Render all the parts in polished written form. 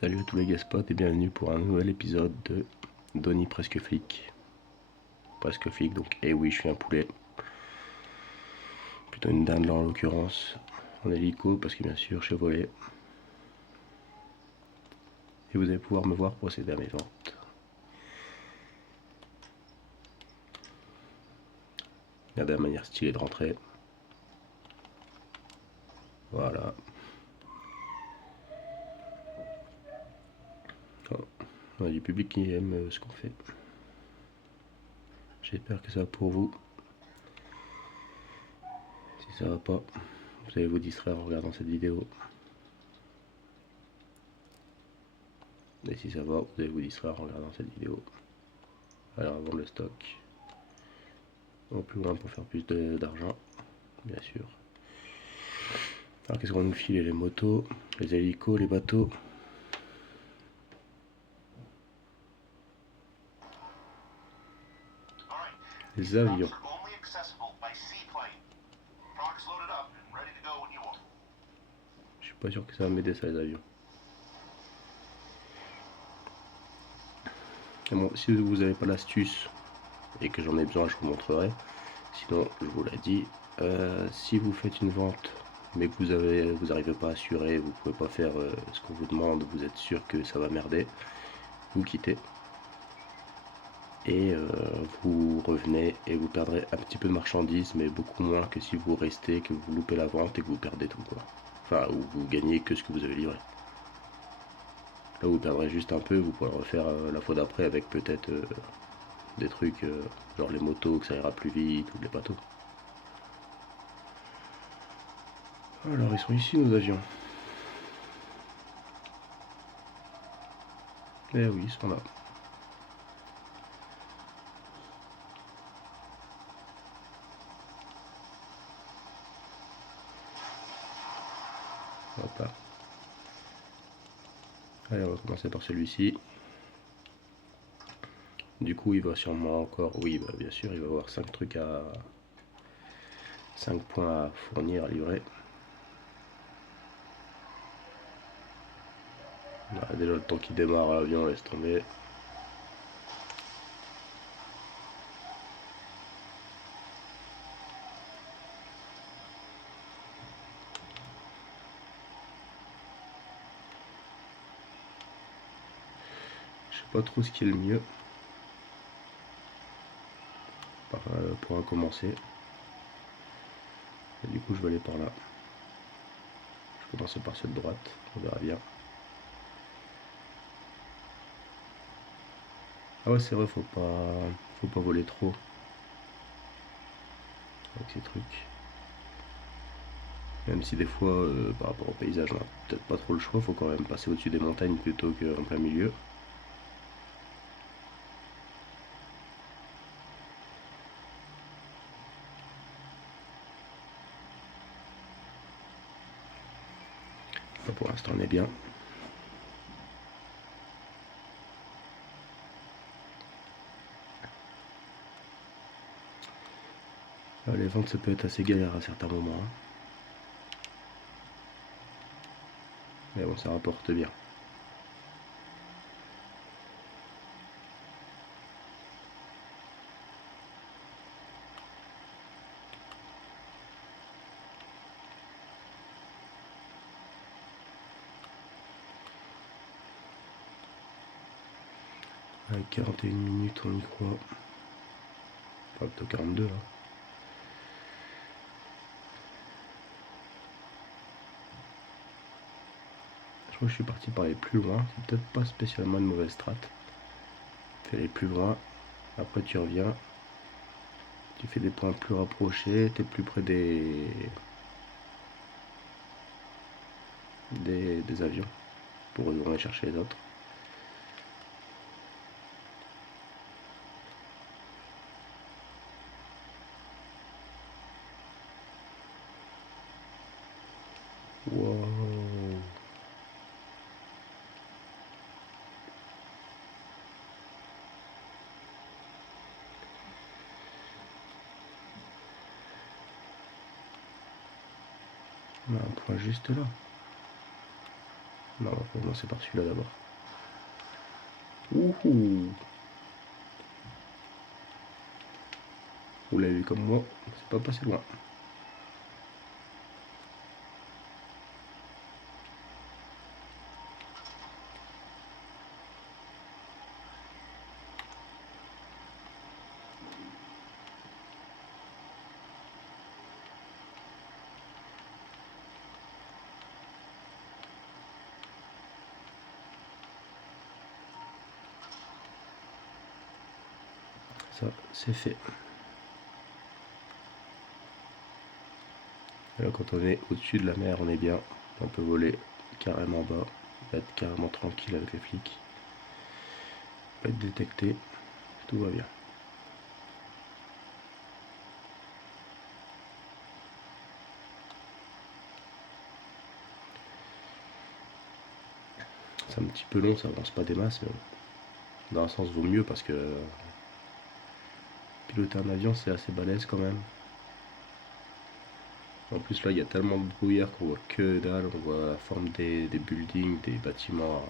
Salut à tous les Gaspots et bienvenue pour un nouvel épisode de Donnie Presque Flic. Presque Flic, donc oui, je suis un poulet. Plutôt une dinde là en l'occurrence. En hélico parce que bien sûr, je suis volé. Et vous allez pouvoir me voir procéder à mes ventes. Regardez la manière stylée de rentrer. Voilà. Oh, on a du public qui aime ce qu'on fait. J'espère que ça va pour vous. Si ça va pas, vous allez vous distraire en regardant cette vidéo. Et si ça va, vous allez vous distraire en regardant cette vidéo. Alors avant le stock. Au plus loin pour faire plus d'argent, bien sûr. Alors qu'est-ce qu'on nous file? Les motos, les hélicos, les bateaux. Les avions. Je suis pas sûr que ça va m'aider ça les avions. Et bon, si vous n'avez pas l'astuce et que j'en ai besoin, je vous montrerai. Sinon, je vous l'ai dit, si vous faites une vente mais que vous n'arrivez pas à assurer, vous pouvez pas faire ce qu'on vous demande, vous êtes sûr que ça va merder, vous quittez et vous revenez et vous perdrez un petit peu de marchandises, mais beaucoup moins que si vous restez, que vous loupez la vente et que vous perdez tout quoi. Enfin, ou vous gagnez que ce que vous avez livré. Là vous perdrez juste un peu, vous pourrez refaire la fois d'après avec peut-être des trucs genre les motos, que ça ira plus vite, ou les bateaux. Alors ils sont ici nos avions. Eh oui, ils sont là. Hop là. Allez, on va commencer par celui-ci. Du coup, il va sûrement encore... Oui, bah, bien sûr, il va avoir 5 trucs à... 5 points à fournir, à livrer. Là, déjà, le temps qu'il démarre l'avion, laisse tomber. Je sais pas trop ce qui est le mieux. Pour commencer. Et du coup, je vais aller par là. Je vais commencer par cette droite, on verra bien. Ah ouais, c'est vrai, faut pas voler trop avec ces trucs. Même si des fois, par rapport au paysage, on n'a peut-être pas trop le choix, faut quand même passer au-dessus des montagnes plutôt qu'en plein milieu. Là, pour l'instant, on est bien. Les ventes, ça peut être assez galère à certains moments. Hein. Mais bon, ça rapporte bien. Avec 41 minutes, on y croit. Enfin, plutôt 42 là. Je crois que je suis parti par les plus loin. C'est peut-être pas spécialement une mauvaise strat. Fais les plus loin. Après, tu reviens. Tu fais des points plus rapprochés. T'es plus près des avions pour retourner chercher les autres. Wow. On a un point juste là. Non, on va commencer par celui-là d'abord. Ouhou. Vous l'avez vu comme moi, c'est pas passé loin. Ça, c'est fait. Et là, quand on est au-dessus de la mer, on est bien. On peut voler carrément bas, être carrément tranquille avec les flics. Pas être détecté, tout va bien. C'est un petit peu long, ça avance pas des masses, mais dans un sens vaut mieux parce que piloter un avion c'est assez balèze quand même. En plus là il y a tellement de brouillard qu'on voit que dalle, on voit la forme des buildings, des bâtiments,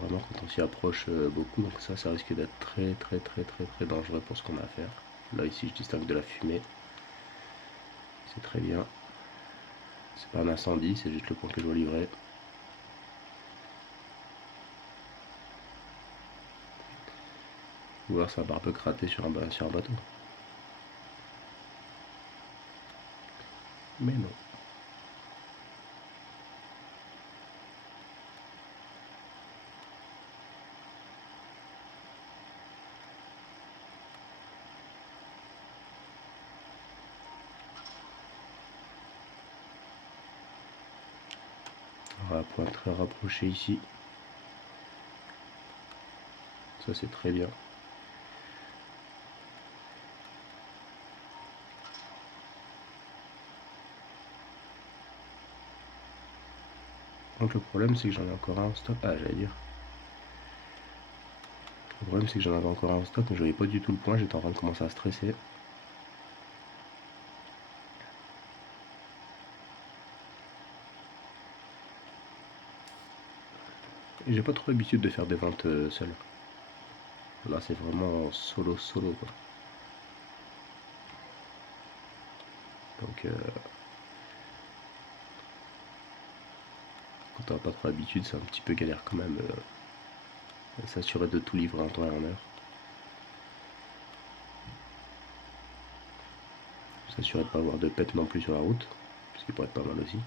vraiment quand on s'y approche beaucoup, donc ça risque d'être très très très très très dangereux pour ce qu'on a à faire. Là ici je distingue de la fumée, c'est très bien. C'est pas un incendie, c'est juste le point que je dois livrer. Ou alors ça va barbecue raté sur un bateau. Mais non. On va point très rapproché ici. Ça c'est très bien. Donc le problème c'est que j'en ai encore un en stock. Ah j'allais dire. Le problème c'est que j'en avais encore un en stock mais je voyais pas du tout le point, j'étais en train de commencer à stresser. Et j'ai pas trop l'habitude de faire des ventes seul. Là c'est vraiment solo quoi. Donc quand on n'a pas trop l'habitude c'est un petit peu galère quand même. S'assurer de tout livrer en temps et en heure. S'assurer de pas avoir de pète non plus sur la route, ce qui pourrait être pas mal aussi.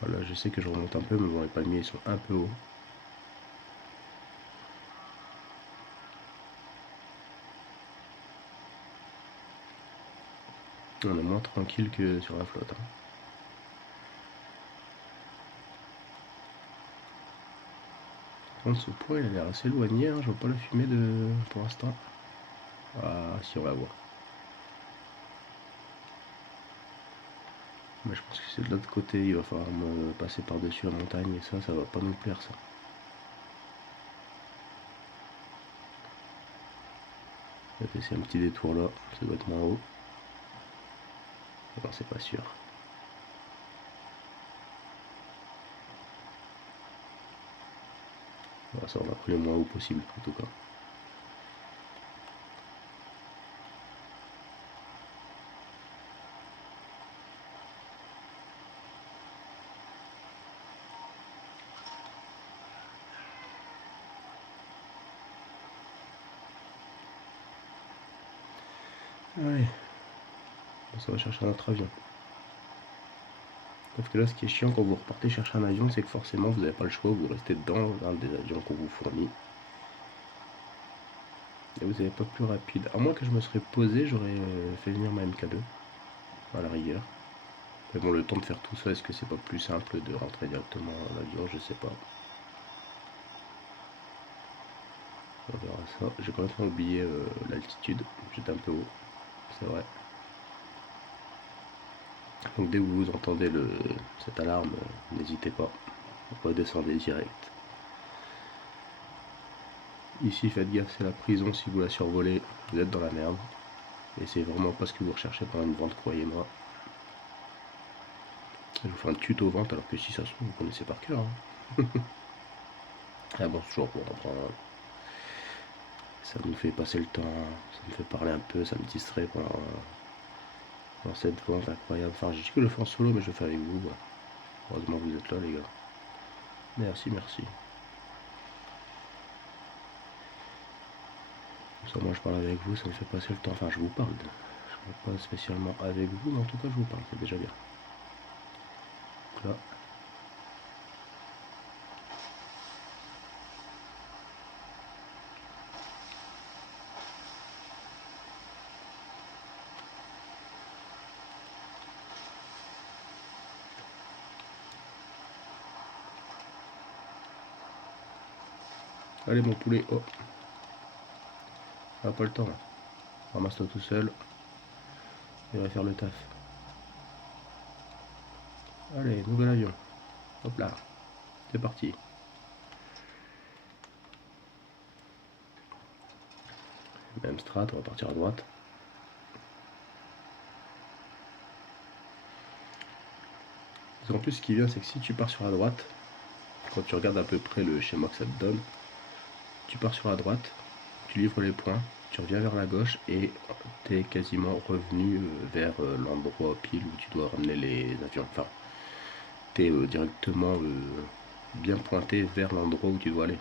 Voilà, je sais que je remonte un peu, mais bon, les palmiers ils sont un peu hauts. On est moins tranquille que sur la flotte. Hein. Par contre, ce point il a l'air assez éloigné, hein. Je vois pas la fumée pour l'instant. Ah, si, on va voir. Mais je pense que c'est de l'autre côté, il va falloir me passer par-dessus la montagne et ça va pas nous plaire ça. On va essayer un petit détour là, ça doit être moins haut. Non, c'est pas sûr. Voilà, ça on va pris le moins haut possible en tout cas. Allez, ça va chercher un autre avion. Sauf que là, ce qui est chiant quand vous repartez chercher un avion, c'est que forcément vous n'avez pas le choix, vous restez dans un des avions qu'on vous fournit. Et vous n'avez pas plus rapide. À moins que je me serais posé, j'aurais fait venir ma MK2, à la rigueur. Mais bon, le temps de faire tout ça, est-ce que c'est pas plus simple de rentrer directement dans l'avion? Je sais pas. On verra ça. J'ai complètement oublié l'altitude. J'étais un peu haut, c'est vrai. Donc dès que vous entendez cette alarme, n'hésitez pas. Redescendez direct. Ici, faites gaffe, c'est la prison. Si vous la survolez, vous êtes dans la merde. Et c'est vraiment pas ce que vous recherchez pendant une vente, croyez-moi. Je vous fais un tuto vente, alors que si ça se trouve, vous connaissez par cœur. Hein. Ah bon, toujours pour apprendre. Ça me fait passer le temps, ça me fait parler un peu, ça me distrait dans cette vente incroyable. Enfin, j'ai dit que je le fais en solo, mais je le fais avec vous. Ouais. Heureusement que vous êtes là, les gars. Merci, merci. Comme ça, moi, je parle avec vous, ça me fait passer le temps. Enfin, je vous parle. Je parle pas spécialement avec vous, mais en tout cas, je vous parle. C'est déjà bien. Donc là. Allez, mon poulet. Oh. Ah, pas le temps, là. Ramasse-toi tout seul. Il va faire le taf. Allez, nouvel avion. Hop là. C'est parti. Même strat, on va partir à droite. Parce qu'en plus, ce qui vient, c'est que si tu pars sur la droite, quand tu regardes à peu près le schéma que ça te donne, tu pars sur la droite, tu livres les points, tu reviens vers la gauche et tu es quasiment revenu vers l'endroit pile où tu dois ramener les avions. Enfin, tu es directement bien pointé vers l'endroit où tu dois aller.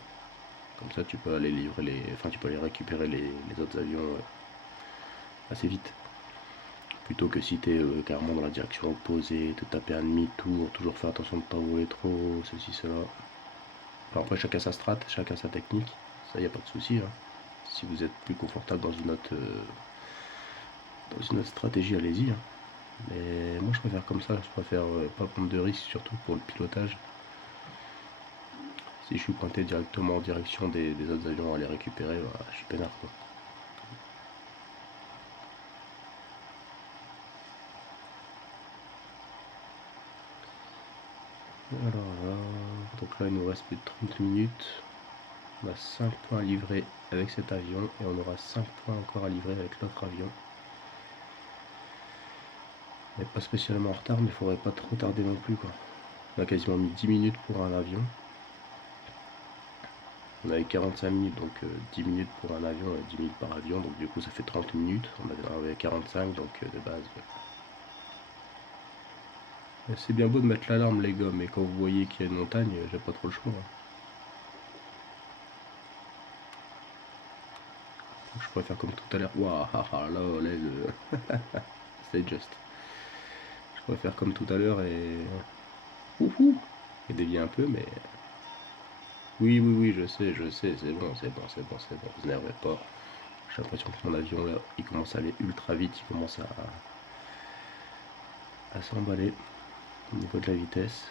Comme ça, tu peux aller livrer enfin, tu peux aller récupérer les autres avions assez vite. Plutôt que si tu es carrément dans la direction opposée, te taper un demi-tour, toujours faire attention de ne pas voler trop, ceci, cela. Alors après, chacun sa strat, chacun sa technique, ça, y a pas de souci. Hein. Si vous êtes plus confortable dans une autre stratégie, allez-y. Hein. Mais moi, je préfère comme ça, je préfère pas prendre de risques, surtout pour le pilotage. Si je suis pointé directement en direction des autres avions à les récupérer, bah, je suis peinard, quoi. Alors là, donc là, il nous reste plus de 30 minutes. On a 5 points à livrer avec cet avion et on aura 5 points encore à livrer avec l'autre avion. On n'est pas spécialement en retard, mais il faudrait pas trop tarder non plus, quoi. On a quasiment mis 10 minutes pour un avion. On avait 45 minutes, donc 10 minutes pour un avion et 10 minutes par avion, donc du coup ça fait 30 minutes. On avait 45, donc de base. C'est bien beau de mettre l'alarme, les gars, mais quand vous voyez qu'il y a une montagne, j'ai pas trop le choix. Hein. Je pourrais faire comme tout à l'heure. Waouh, là, c'est juste. Je pourrais faire comme tout à l'heure et. Ouhou, et dévier un peu, mais. Oui, je sais, c'est bon, vous énervez pas. J'ai l'impression que mon avion là, il commence à aller ultra vite, il commence à s'emballer au niveau de la vitesse.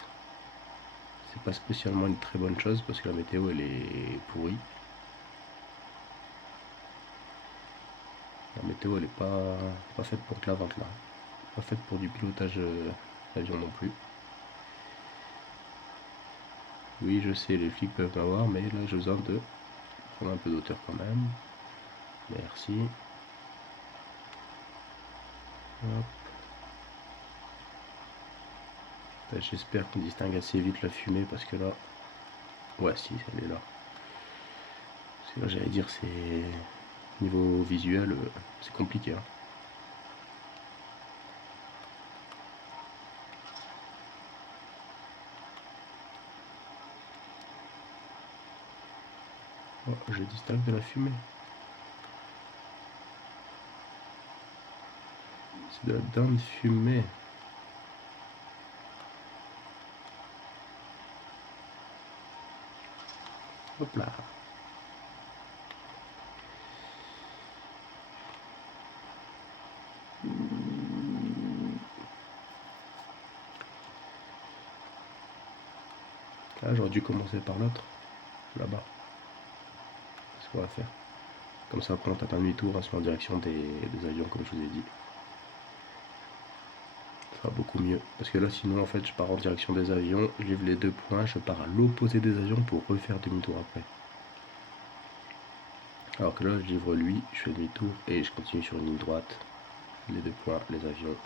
C'est pas spécialement une très bonne chose parce que la météo elle est pourrie. La météo elle est pas faite pour de la vente là. Pas faite pour du pilotage d'avion non plus. Oui, je sais, les flics peuvent m'avoir, mais là j'ai besoin de prendre un peu d'auteur quand même. Merci. Hop. J'espère qu'on distingue assez vite la fumée parce que là. Ouais, si, elle est là. Parce que là, j'allais dire, c'est. Niveau visuel, c'est compliqué. Hein. Oh, je distingue de la fumée. C'est de la dinde fumée. Hop là. Ah, j'aurais dû commencer par l'autre. Là-bas. C'est ce qu'on va faire. Comme ça, après, on tape un demi-tour, on se met en direction des avions, comme je vous ai dit. Ça sera beaucoup mieux. Parce que là, sinon, en fait, je pars en direction des avions, je livre les 2 points, je pars à l'opposé des avions pour refaire demi-tour après. Alors que là, je livre lui, je fais demi-tour et je continue sur une ligne droite. Les 2 points, les avions.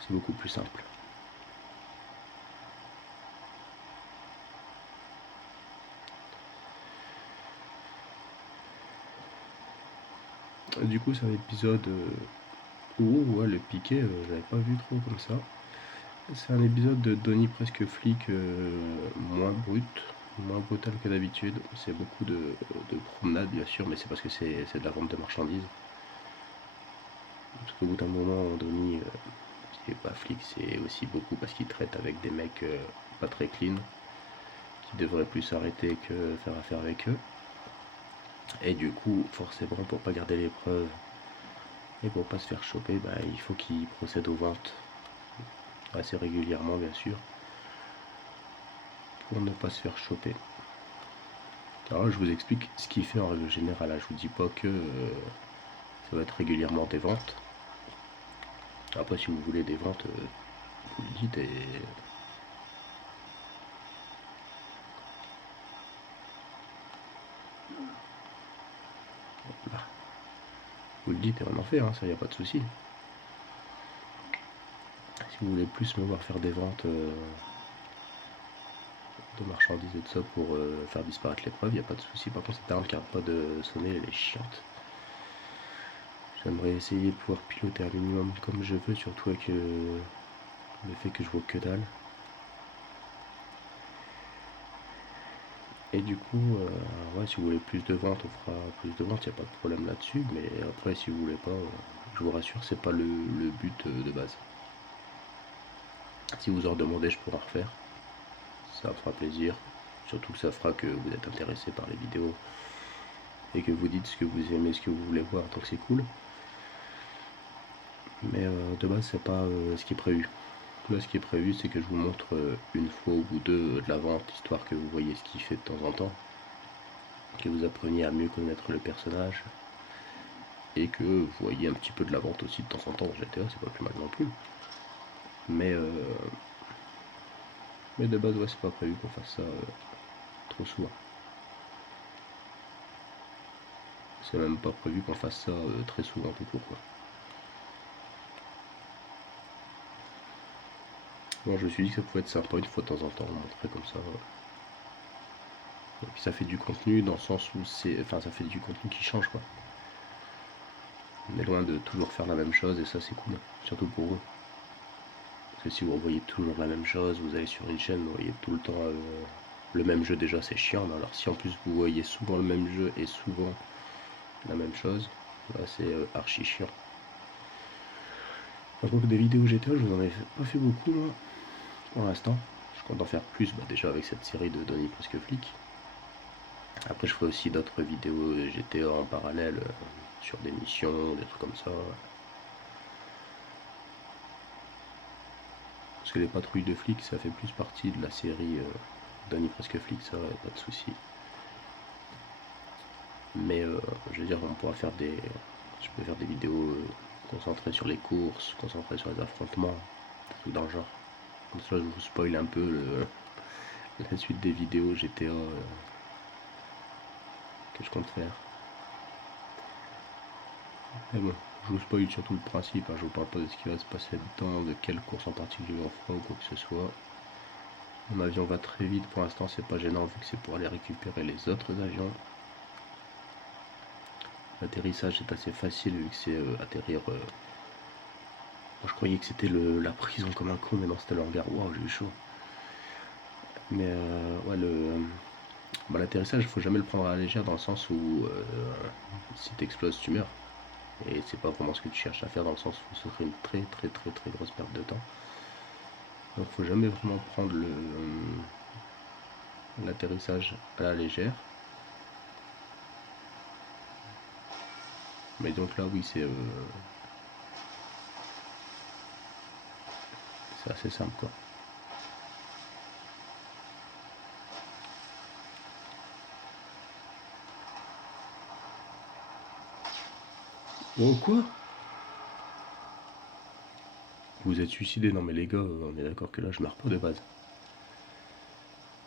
C'est beaucoup plus simple. Du coup, c'est un épisode où ouais, le piqué, j'avais pas vu trop comme ça. C'est un épisode de Donnie presque flic moins brut, moins brutal que d'habitude. C'est beaucoup de promenades, bien sûr, mais c'est parce que c'est de la vente de marchandises. Parce qu'au bout d'un moment, Donnie, c'est pas flic, c'est aussi beaucoup parce qu'il traite avec des mecs pas très clean, qui devraient plus s'arrêter que faire affaire avec eux. Et du coup, forcément, pour pas garder les preuves et pour pas se faire choper, bah, il faut qu'il procède aux ventes assez régulièrement, bien sûr, pour ne pas se faire choper. Alors là, je vous explique ce qu'il fait en règle générale. Là, je vous dis pas que ça va être régulièrement des ventes. Après, si vous voulez des ventes, vous le dites et là, vous le dites et on en fait, hein, ça y a pas de souci. Si vous voulez plus me voir faire des ventes de marchandises et tout ça pour faire disparaître les preuves, il n'y a pas de souci. Par contre, cette arme qui n'arrête pas de sonner, elle est chiante. J'aimerais essayer de pouvoir piloter un minimum comme je veux, surtout avec le fait que je vois que dalle. Et du coup, ouais, si vous voulez plus de ventes, on fera plus de ventes, il n'y a pas de problème là-dessus. Mais après, si vous voulez pas, je vous rassure, c'est pas le but de base. Si vous en demandez, je pourrai en refaire. Ça fera plaisir. Surtout que ça fera que vous êtes intéressé par les vidéos et que vous dites ce que vous aimez, ce que vous voulez voir, donc c'est cool. Mais de base, c'est pas ce qui est prévu. Là, ce qui est prévu, c'est que je vous montre une fois ou deux de la vente, histoire que vous voyez ce qu'il fait de temps en temps, que vous appreniez à mieux connaître le personnage, et que vous voyez un petit peu de la vente aussi de temps en temps dans GTA, c'est pas plus mal non plus. Mais, de base, ouais, c'est pas prévu qu'on fasse ça trop souvent. C'est même pas prévu qu'on fasse ça très souvent tout court, quoi. Bon, je me suis dit que ça pouvait être sympa une fois de temps en temps, montrer comme ça. Et puis ça fait du contenu dans le sens où c'est. Enfin, ça fait du contenu qui change, quoi. On est loin de toujours faire la même chose et ça c'est cool, surtout pour vous. Parce que si vous revoyez toujours la même chose, vous allez sur une chaîne, vous voyez tout le temps le même jeu, déjà c'est chiant. Mais alors si en plus vous voyez souvent le même jeu et souvent la même chose, là c'est archi chiant. Par contre des vidéos GTA, je vous en ai pas fait beaucoup moi, pour l'instant. Je compte en faire plus, bah, déjà avec cette série de Donnie Presque Flic. Après je ferai aussi d'autres vidéos GTA en parallèle, sur des missions, des trucs comme ça. Parce que les patrouilles de flics, ça fait plus partie de la série Donnie Presque Flic, ça, pas de souci. Mais je veux dire, on pourra faire des. Je peux faire des vidéos concentrées sur les courses, concentrées sur les affrontements, des trucs dans le genre. Comme ça, je vous spoil un peu la suite des vidéos GTA que je compte faire. Mais bon, je vous spoil surtout le principe, hein, je vous parle pas de ce qui va se passer dedans, de quelle course en particulier on fera ou quoi que ce soit. Mon avion va très vite, pour l'instant c'est pas gênant vu que c'est pour aller récupérer les autres avions. L'atterrissage est assez facile vu que c'est atterrir. Moi, je croyais que c'était la prison comme un con, mais non, c'était le hangar. Waouh, j'ai eu chaud. Mais ouais, l'atterrissage, il faut jamais le prendre à la légère dans le sens où si t'exploses, tu meurs. Et c'est pas vraiment ce que tu cherches à faire dans le sens où ce serait une très très très très grosse perte de temps. Donc faut jamais vraiment prendre l'atterrissage à la légère. Mais donc là, oui, c'est assez simple, quoi. Oh, quoi? Vous êtes suicidé? Non mais les gars, on est d'accord que là, je meurs pas de base.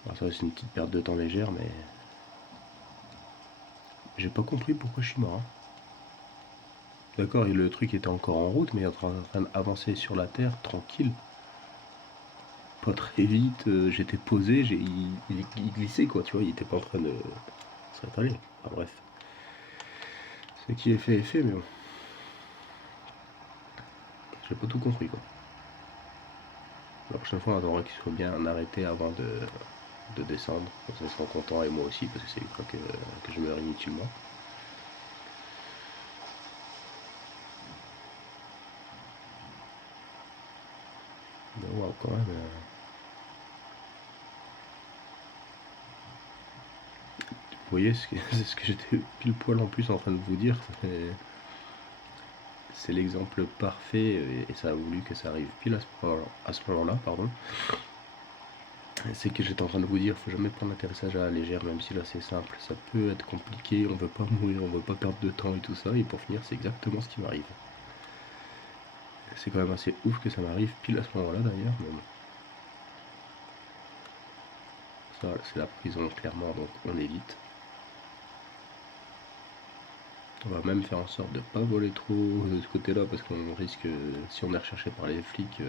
Alors ça, c'est une petite perte de temps légère, mais J'ai pas compris pourquoi je suis mort, hein. D'accord, et le truc était encore en route, mais il est en train d'avancer sur la terre, tranquille. Pas très vite, j'étais posé, il glissait quoi, tu vois, il était pas en train de se rétaler. Enfin bref. Ce qui est fait est fait, mais bon, j'ai pas tout compris quoi. La prochaine fois, on attendra qu'il soit bien arrêté avant de descendre. Comme ça, ils seront contents et moi aussi, parce que c'est une fois que je meurs inutilement. Mais waouh, quand même. Vous voyez, c'est ce que j'étais pile poil en plus en train de vous dire. C'est l'exemple parfait et ça a voulu que ça arrive pile à ce moment-là, pardon. C'est que j'étais en train de vous dire, faut jamais prendre l'atterrissage à la légère, même si là c'est simple. Ça peut être compliqué, on veut pas mourir, on veut pas perdre de temps et tout ça. Et pour finir, c'est exactement ce qui m'arrive. C'est quand même assez ouf que ça m'arrive pile à ce moment-là d'ailleurs. Mais bon. Ça, c'est la prison clairement, donc on évite. On va même faire en sorte de ne pas voler trop de ce côté-là parce qu'on risque, si on est recherché par les flics,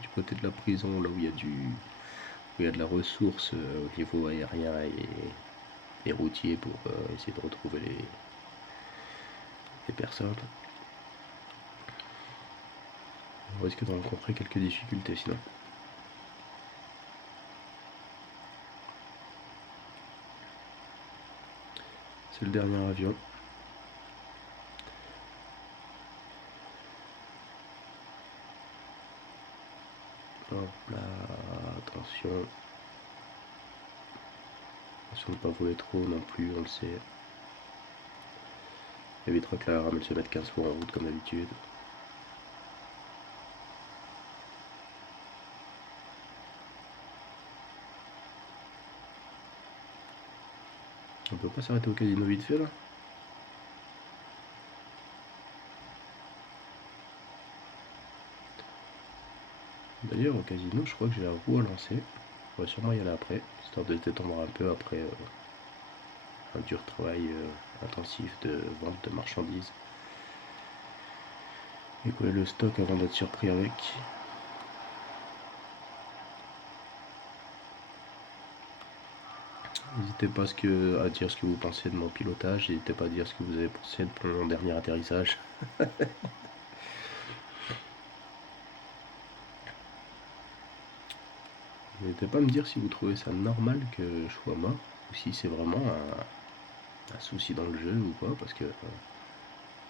du côté de la prison, là où il y a de la ressource au niveau aérien et routier pour essayer de retrouver les personnes. On risque de rencontrer quelques difficultés sinon. C'est le dernier avion. Hop là, attention. Attention de ne pas voler trop non plus, on le sait. Évitera que la rame elle se mette 15 fois en route comme d'habitude. On peut pas s'arrêter au casino vite fait là? D'ailleurs au casino je crois que j'ai la roue à lancer. On va sûrement y aller après, histoire de se détendre un peu après un dur travail intensif de vente de marchandises. Écouler le stock avant d'être surpris avec. N'hésitez pas à dire ce que vous pensez de mon pilotage, n'hésitez pas à dire ce que vous avez pensé de mon dernier atterrissage. N'hésitez pas à me dire si vous trouvez ça normal que je sois mort, ou si c'est vraiment un souci dans le jeu ou quoi, parce que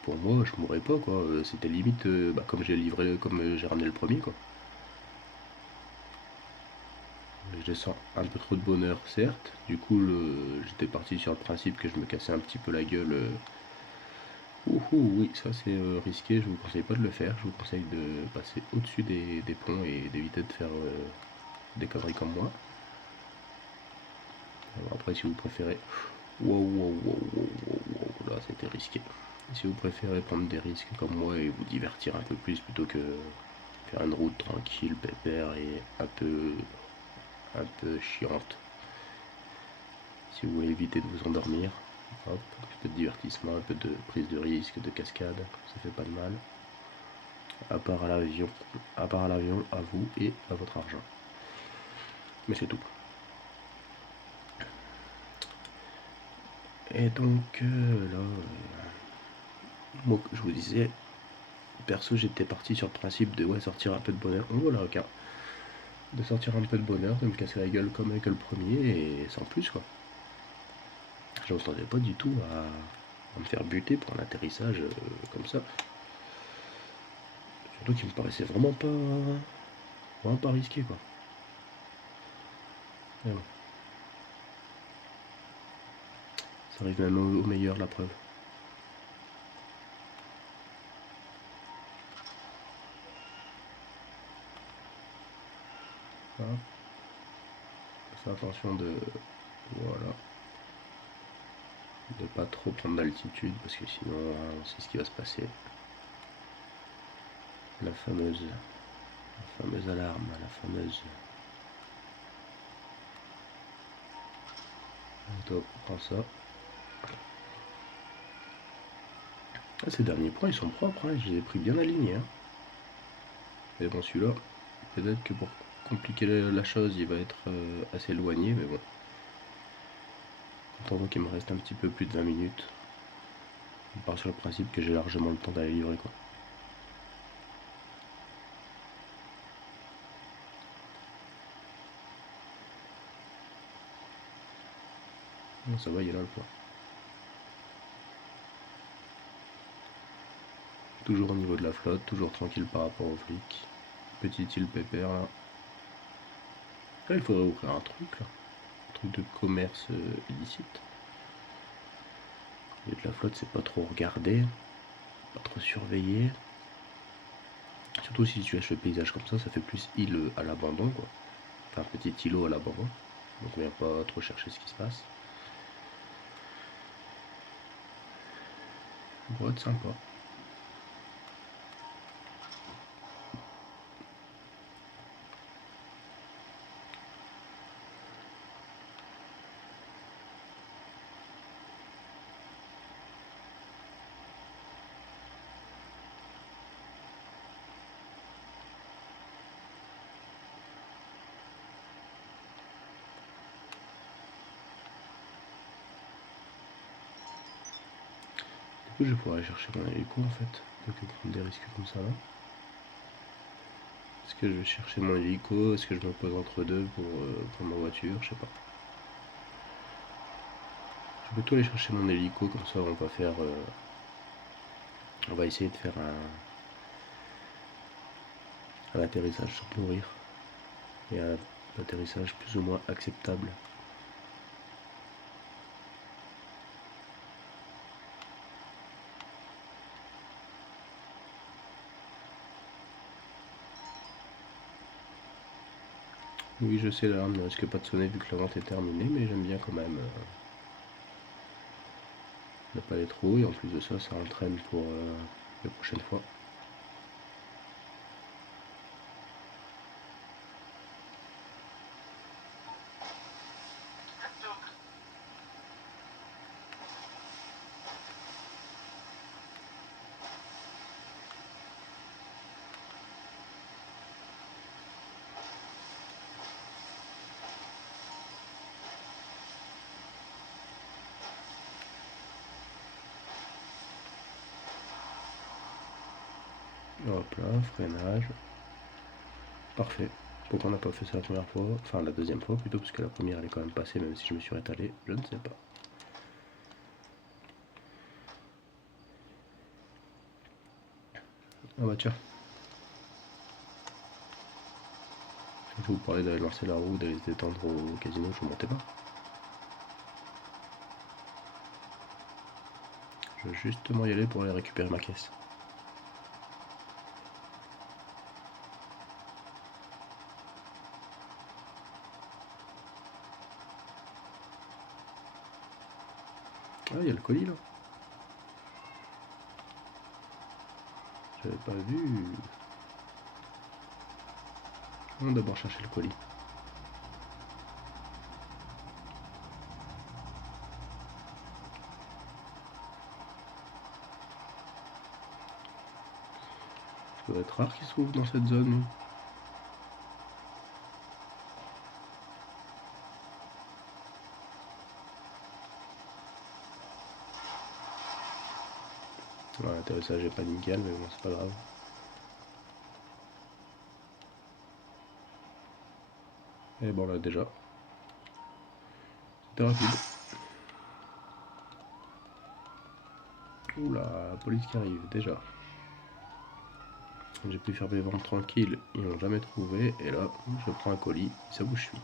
pour moi je mourrais pas quoi, c'était limite comme j'ai livré, comme j'ai ramené le premier quoi. Je sens un peu trop de bonheur certes, du coup j'étais parti sur le principe que je me cassais un petit peu la gueule. Oui, ça c'est risqué, je vous conseille pas de le faire, je vous conseille de passer au-dessus des ponts et d'éviter de faire des conneries comme moi. Alors après si vous préférez... Wow, là c'était risqué. Si vous préférez prendre des risques comme moi et vous divertir un peu plus plutôt que faire une route tranquille, pépère et un peu chiante. Si vous voulez éviter de vous endormir, hop, un peu de divertissement, un peu de prise de risque, de cascade, ça fait pas de mal. À part à l'avion, à vous et à votre argent. Mais c'est tout. Et donc là, moi je vous disais, perso j'étais parti sur le principe de sortir un peu de bonheur. On voit le requin. De sortir un peu de bonheur, de me casser la gueule comme avec le premier et sans plus quoi. Je m'attendais pas du tout à me faire buter pour un atterrissage comme ça. Surtout qu'il me paraissait vraiment pas risqué quoi. Mais bon, ça arrive même au meilleur la preuve. Hop. Fais attention de... Voilà. De pas trop prendre d'altitude parce que sinon on sait ce qui va se passer. La fameuse alarme, la fameuse... Attends, prends ça. Ah, ces derniers points ils sont propres, hein, je les ai pris bien alignés. Hein. Mais bon, celui-là, peut-être que pour compliquer la chose, il va être assez éloigné, mais bon. Quand on voit qu'il me reste un petit peu plus de 20 minutes, on part sur le principe que j'ai largement le temps d'aller livrer, quoi. Bon, ça va, il est là le point. Toujours au niveau de la flotte, toujours tranquille par rapport aux flics. Petite île pépère là. Là, il faudrait ouvrir un truc là. Un truc de commerce illicite. Et de la flotte, c'est pas trop regardé, pas trop surveillé. Surtout si tu lâches le paysage comme ça fait plus île à l'abandon quoi. Enfin, petit îlot à l'abandon. Donc on vient pas trop chercher ce qui se passe. Ça pourrait être sympa. Du coup, je pourrais aller chercher mon hélico en fait, plutôt que prendre des risques comme ça là. Est-ce que je vais chercher mon hélico? Est-ce que je me pose entre deux pour prendre ma voiture? Je sais pas. Je vais plutôt aller chercher mon hélico, comme ça on va faire. On va essayer de faire un atterrissage sans mourir. Et un atterrissage plus ou moins acceptable. Oui, je sais, l'alarme ne risque pas de sonner vu que la vente est terminée, mais j'aime bien quand même ne pas aller trop haut. Et en plus de ça, ça entraîne pour les prochaines fois. Hop là, freinage. Parfait. Pourquoi on n'a pas fait ça la première fois? Enfin, la deuxième fois plutôt, parce que la première elle est quand même passée, même si je me suis étalé, je ne sais pas. Ah bah tiens. Je vous parlais d'aller lancer la roue, d'aller se détendre au casino, je ne montais pas. Je vais justement y aller pour aller récupérer ma caisse. Ah, il y a le colis là. J'avais pas vu. On va d'abord chercher le colis. Ça doit être rare qu'il se trouve dans cette zone. Lui. Ouais, l'atterrissage est pas nickel, mais bon, c'est pas grave. Et bon, là déjà. C'était rapide. Oula, la police qui arrive, déjà. J'ai pu faire mes ventes tranquilles, ils m'ont jamais trouvé. Et là, je prends un colis, ça bouge suis.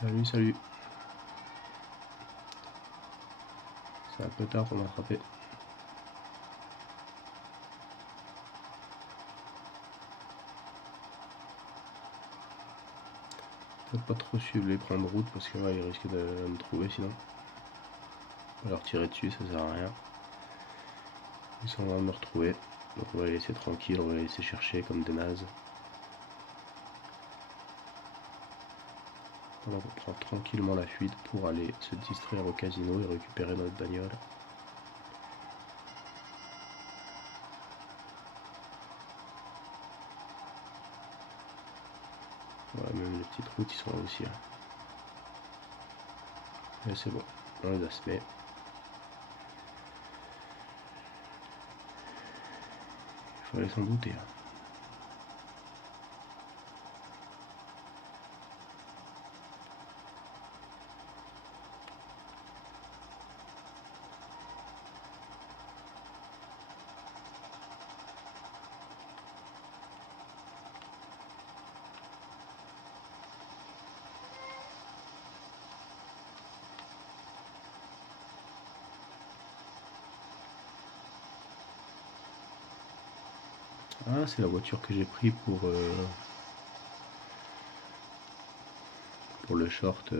Salut, salut. C'est un peu tard pour m'attraper. Peut-être pas trop suivre les points de route parce que là, ils risquent de me trouver sinon. On va leur tirer dessus, ça sert à rien. Ils sont en train de me retrouver. Donc on va les laisser tranquilles, on va les laisser chercher comme des nazes. On va prendre tranquillement la fuite pour aller se distraire au casino et récupérer notre bagnole. Ouais, même les petites routes, ils sont là aussi. Hein. Et c'est bon, on les a semés. Il fallait s'en douter. Hein. Ah, c'est la voiture que j'ai pris pour le short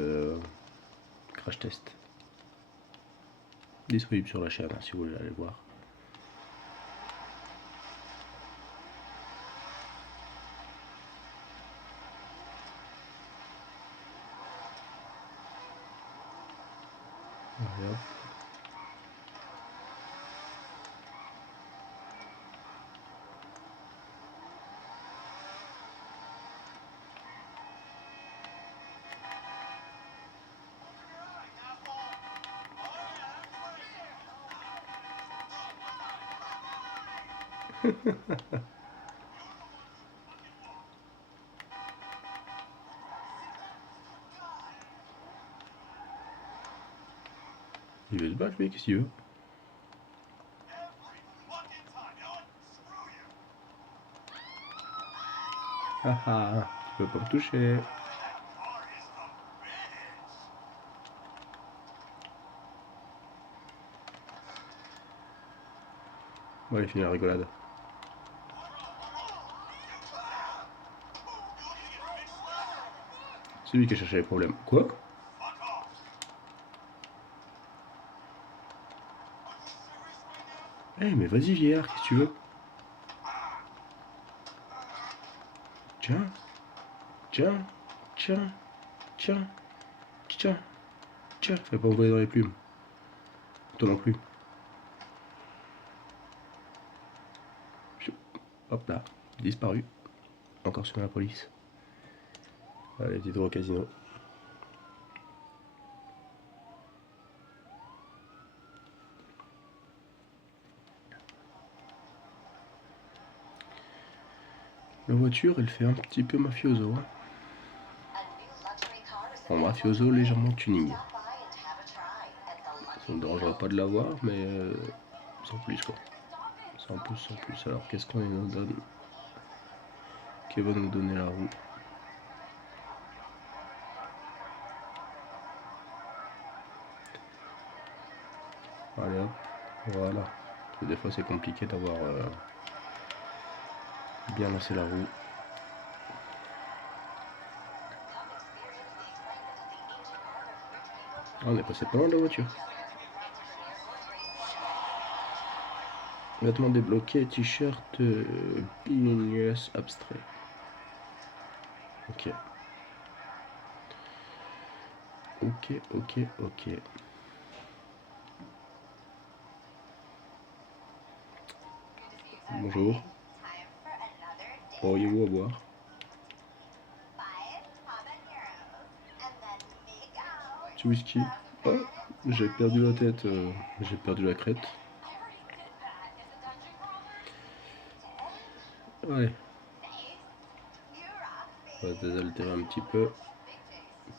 crash test. Disponible sur la chaîne hein, si vous voulez aller voir. Allez, hop. Il veut se battre lui, qu'est-ce qu'il veut? Ah ah, tu peux pas me toucher. Bon, allez, finit la rigolade. C'est lui qui a cherché les problèmes. Quoi? Eh, mais vas-y, vieillard, qu'est-ce que tu veux? Tiens, tiens, tiens, tiens, tiens, tiens. Fais pas envoyer dans les plumes. Toi non plus. Hop là, disparu. Encore sur la police. Allez, dis-toi au casino. La voiture, elle fait un petit peu mafioso. Hein. Bon, mafioso légèrement tuning. Ça ne me dérangerait pas de l'avoir, mais sans plus quoi. Sans plus, sans plus. Alors, qu'est-ce qu'on nous donne? Qui va nous donner la roue? Allez hop, voilà. Parce que des fois c'est compliqué d'avoir bien lancé la roue. Ah, on est passé pas loin de la voiture. Vêtements débloqués, t-shirt, business abstrait. Ok. Ok, ok, ok. Bonjour. Auriez-vous à boire? Petit whisky. Oh, j'ai perdu la tête, j'ai perdu la crête. Allez. On va se désaltérer un petit peu.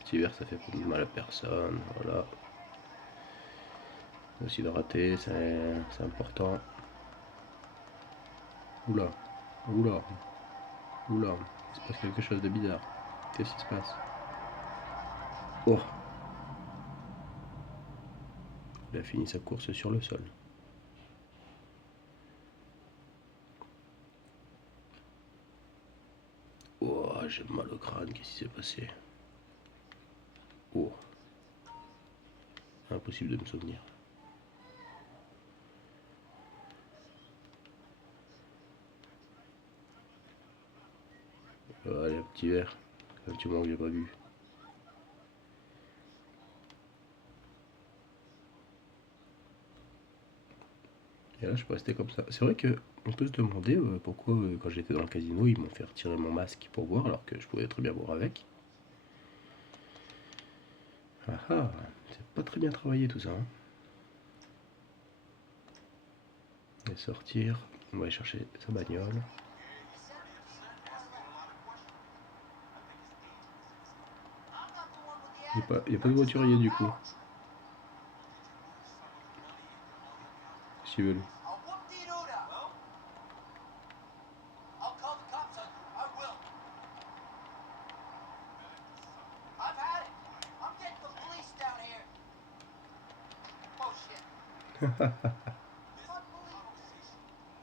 Petit verre, ça fait pas de mal à personne. Voilà. Aussi de rater, c'est important. Oula, oula, oula. Il se passe quelque chose de bizarre. Qu'est-ce qui se passe? Oh! Il a fini sa course sur le sol. Oh, j'ai mal au crâne, qu'est-ce qui s'est passé? Oh, impossible de me souvenir. Allez, un petit verre. Un petit moment que j'ai pas bu. Et là, je peux rester comme ça. C'est vrai que on peut se demander pourquoi, quand j'étais dans le casino, ils m'ont fait retirer mon masque pour boire, alors que je pouvais très bien boire avec. Ah ah, c'est pas très bien travaillé tout ça. Hein. Et sortir, on va aller chercher sa bagnole. Y a pas de voiturier du coup. S'il veut lui.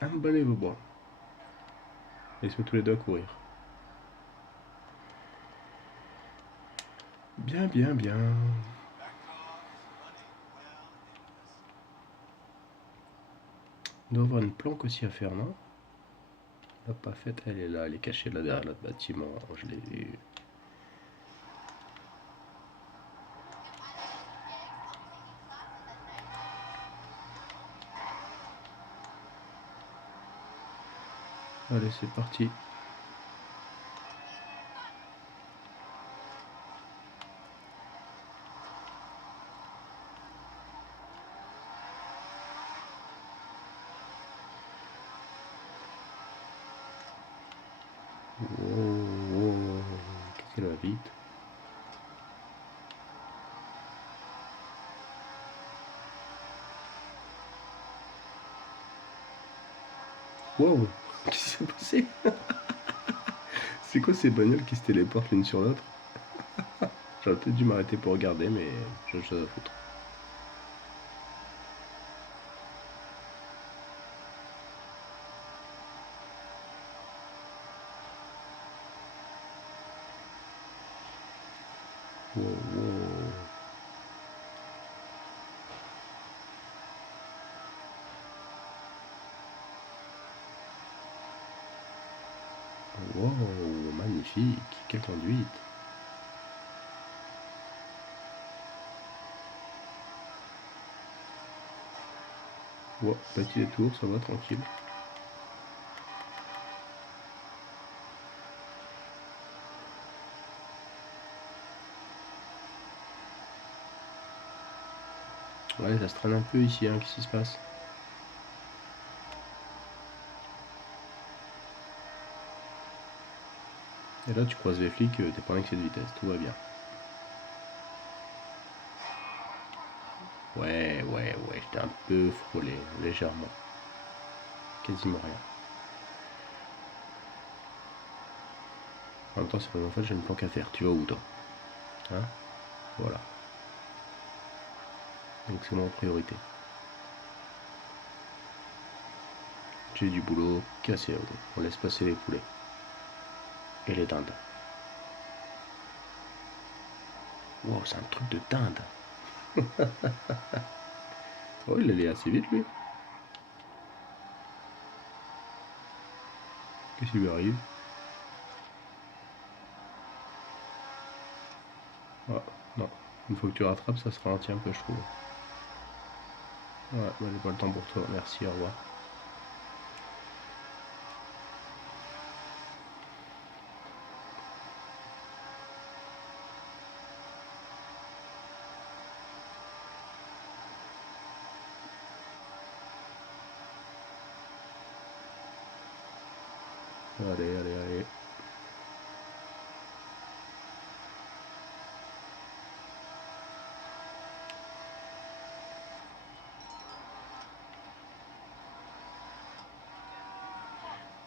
Unbelievable. Ils se mettent tous les deux à courir. Bien, bien, bien. Il doit y avoir une planque aussi à faire, non? Elle l'a pas faite, elle est là, elle est cachée là derrière notre bâtiment, je l'ai vue. Allez, c'est parti. Wow, wow, qu'est-ce qu'elle va vite. Wow, qu'est-ce qui s'est passé? C'est quoi ces bagnoles qui se téléportent l'une sur l'autre? J'aurais peut-être dû m'arrêter pour regarder, mais j'ai autre chose à foutre. Wow, wow. Wow, magnifique, quelle conduite. Wow, petit détour, ça va, tranquille. Ouais, ça se traîne un peu ici, hein, qu'est-ce qui se passe? Et là, tu croises les flics, t'es pas en excès de vitesse, tout va bien. Ouais, ouais, ouais, j'étais un peu frôlé, légèrement. Quasiment rien. En même temps, c'est pas en fait, j'ai une planque à faire. Tu vas où, toi? Hein? Voilà. Donc c'est moi en priorité. J'ai du boulot, cassé. On laisse passer les poulets. Et les dindes. Wow, c'est un truc de dinde. Oh, il allait assez vite, lui. Qu'est-ce qui lui arrive? Ah, non. Une fois que tu rattrapes, ça se ralentit un peu, je trouve. Ouais, bah, j'ai pas le temps pour toi. Merci, au revoir. Allez, allez, allez.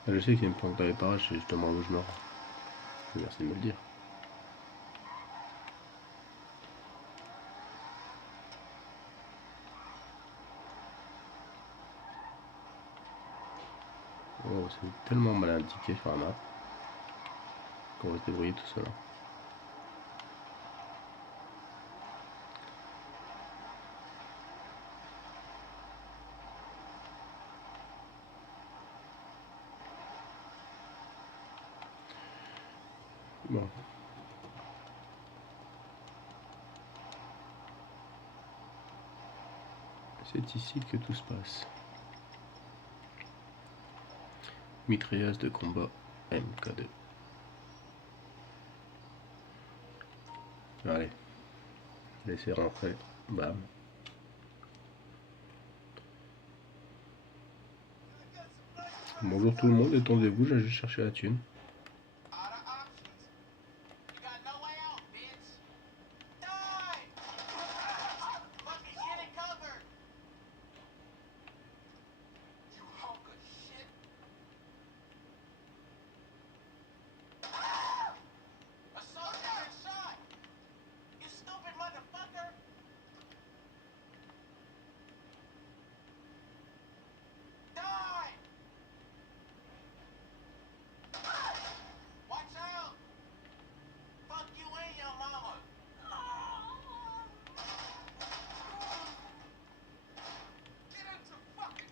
Ah, je sais qu'il y a une planque dans les parages, c'est justement où je me rends. Merci de me le dire. Oh, c'est tellement mal indiqué sur la map qu'on va se débrouiller tout seul. Hein. Bon, c'est ici que tout se passe. Mitrailleuse de combat MK2. Allez, laissez rentrer. Bam. Bonjour tout le monde, détendez-vous, j'ai juste cherché la thune.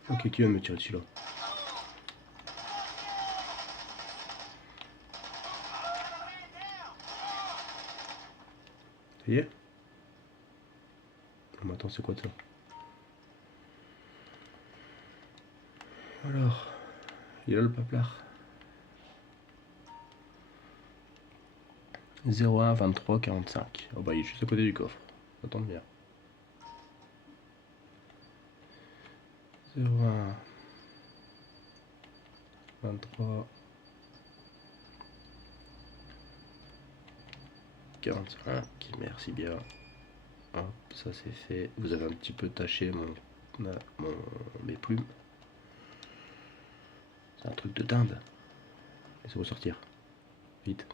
Ok, qui vient de me tirer dessus là? Ça y est? Mais attends, c'est quoi ça? Alors, il est là le paplard. 01 23 45. Oh bah il est juste à côté du coffre. Ça tombe bien. 01 23 45. Merci bien. Hop, ça c'est fait. Vous avez un petit peu taché mes plumes. C'est un truc de dinde. Laissez-moi sortir. Vite.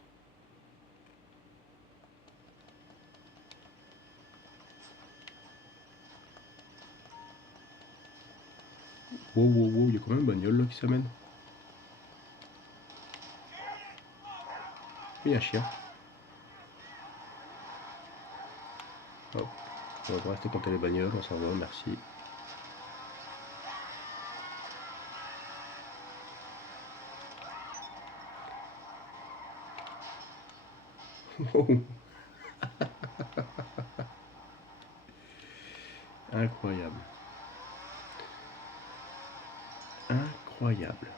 Wow, wow, wow, il y a quand même une bagnole là qui s'amène. Il y a un chien. Hop. On va rester compter les bagnoles, on s'en va, merci. Wow. Incroyable. Incroyable.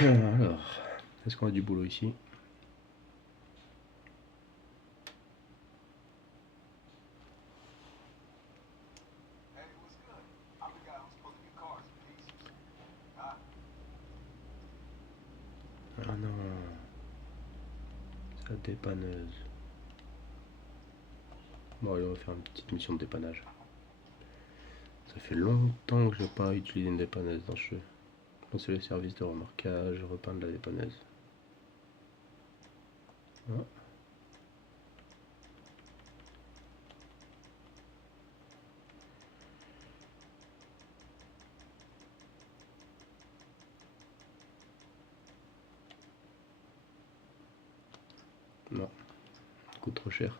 Alors, est-ce qu'on a du boulot ici? Ah non, c'est la dépanneuse. Bon, allez, on va faire une petite mission de dépannage. Ça fait longtemps que je n'ai pas utilisé une dépanneuse dans ce jeu. Lancer le service de remorquage, repeindre la dépanneuse. Ah. Non, ça coûte trop cher.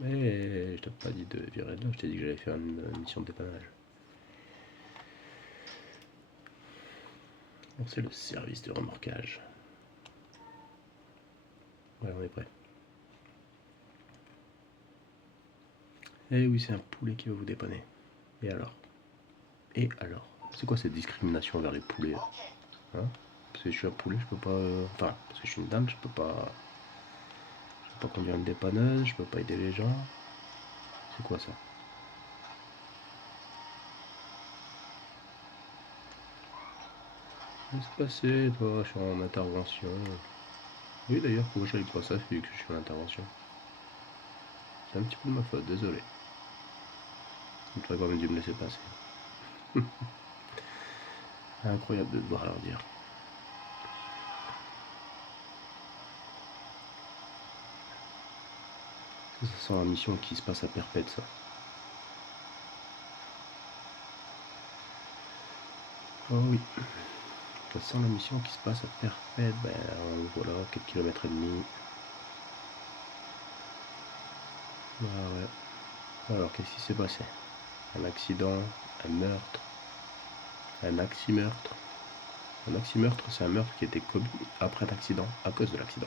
Mais je t'ai pas dit de virer de là, je t'ai dit que j'allais faire une mission de dépannage. Lancer le service de remorquage. Ouais, on est prêt. Eh oui, c'est un poulet qui va vous dépanner. Et alors? Et alors? C'est quoi cette discrimination envers les poulets là, hein? Parce que je suis un poulet, je peux pas. Enfin, parce que je suis une dame, je peux pas. Je peux pas conduire une dépanneuse, je peux pas aider les gens. C'est quoi ça? Laisse passer, toi, je suis en intervention. Oui, d'ailleurs, pourquoi je savais pas ça vu que je suis en intervention? C'est un petit peu de ma faute, désolé. Il faudrait quand même dû me laisser passer. Incroyable de devoir leur dire. Ça sent la mission qui se passe à Perpète, ça. Oh oui. Ça sent la mission qui se passe à Perpète. Ben voilà, 4 km et demi. Ah ouais. Alors, qu'est-ce qui s'est passé? Un accident, un meurtre, un accident-meurtre. Un accident-meurtre, c'est un meurtre qui a été commis après l'accident, à cause de l'accident.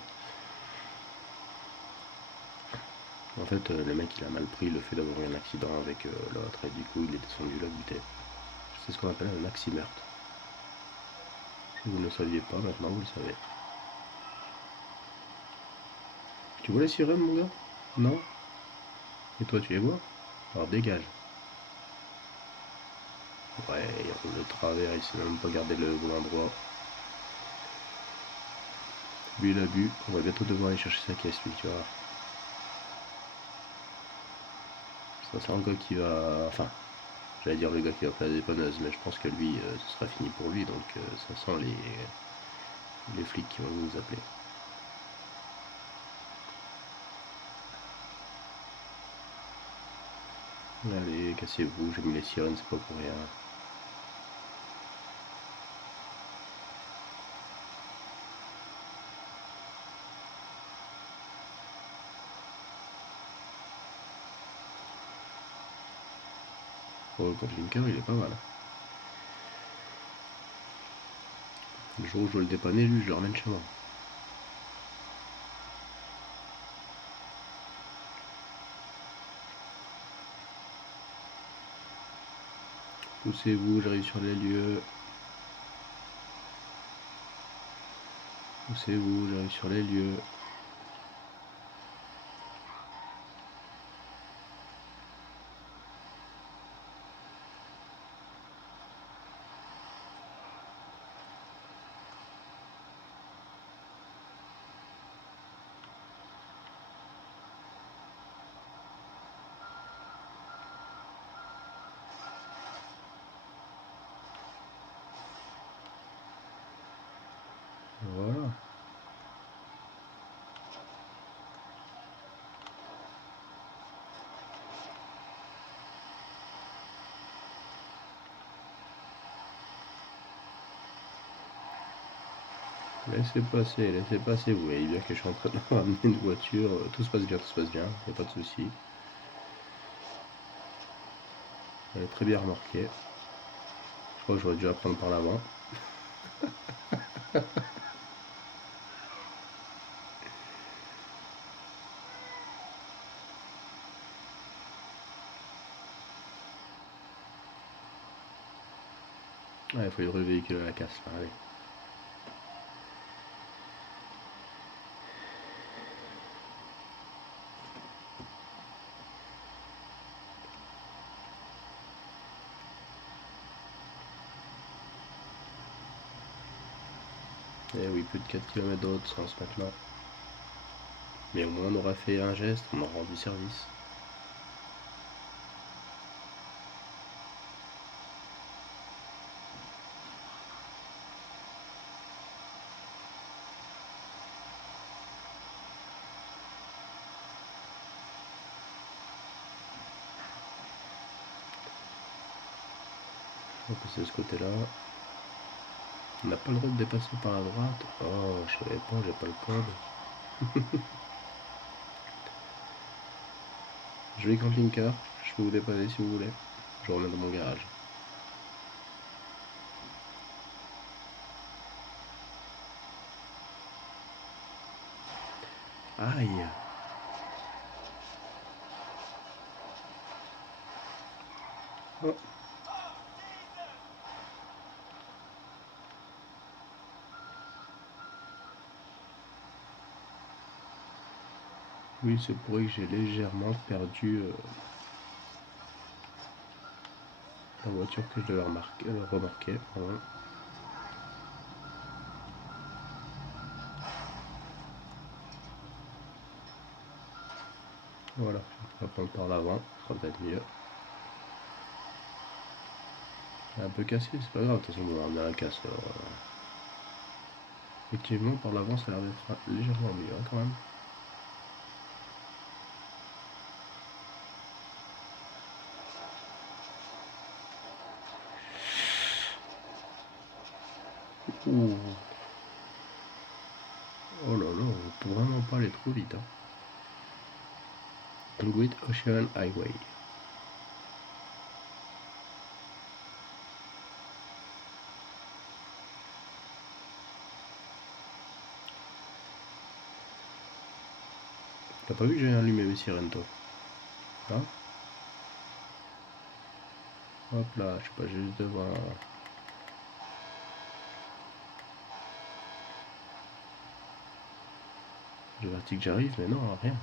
En fait, le mec, il a mal pris le fait d'avoir eu un accident avec l'autre, et du coup, il est descendu la bouteille. C'est ce qu'on appelle un accident-meurtre. Si vous ne le saviez pas, maintenant vous le savez. Tu vois les sirènes, mon gars? Non? Et toi, tu les vois? Alors dégage. Ouais, il roule le travers, il sait même pas garder le bon endroit. Lui, il a bu. On va bientôt devoir aller chercher sa caisse, lui, tu vois. Ça sent le gars qui va... Enfin, j'allais dire le gars qui va appeler la dépanneuse, mais je pense que lui, ce sera fini pour lui, donc ça sent les flics qui vont nous appeler. Allez, cassez-vous, j'ai mis les sirènes, c'est pas pour rien. Oh, le camping-car, il est pas mal. Le jour où je dois le dépanner, lui, je le ramène chez moi. Poussez-vous, j'arrive sur les lieux. Poussez-vous, j'arrive sur les lieux. Voilà. Laissez passer, vous voyez bien que je suis en train de ramener une voiture, tout se passe bien, il n'y a pas de souci. Elle est très bien remorquée. Je crois que j'aurais dû la prendre par l'avant. Ouais, il faut le véhicule à la casse là, allez. Eh oui, plus de 4 km de route sans se maintenant. Mais au moins on aura fait un geste, on aura rendu service. On va passer de ce côté-là. On n'a pas le droit de dépasser par la droite. Oh, je savais pas, j'ai pas le code. Joli camping-car, je peux vous dépanner si vous voulez. Je remets dans mon garage. Aïe. Oh. Oui, c'est pourri que j'ai légèrement perdu la voiture que je devais remorquer. Pardon. Voilà, je vais prendre par l'avant, ce sera peut-être mieux. Elle est un peu cassé, c'est pas grave, de toute façon on va ramener à la casse. Effectivement, par l'avant ça a l'air d'être légèrement mieux hein, quand même. Ouh. Oh là là, on peut vraiment pas aller trop vite. Hein. Great Ocean Highway. T'as pas vu que j'ai allumé mes sirènes, toi? Hein? Hop là, je suis pas juste devant. J'ai averti que j'arrive, mais non, rien.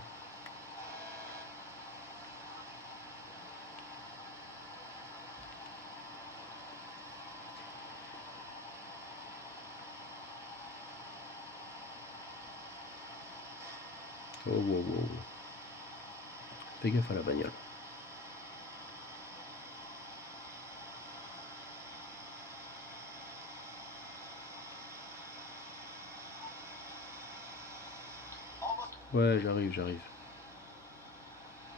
Oh, wow, wow. Fais gaffe à la bagnole. Ouais, j'arrive.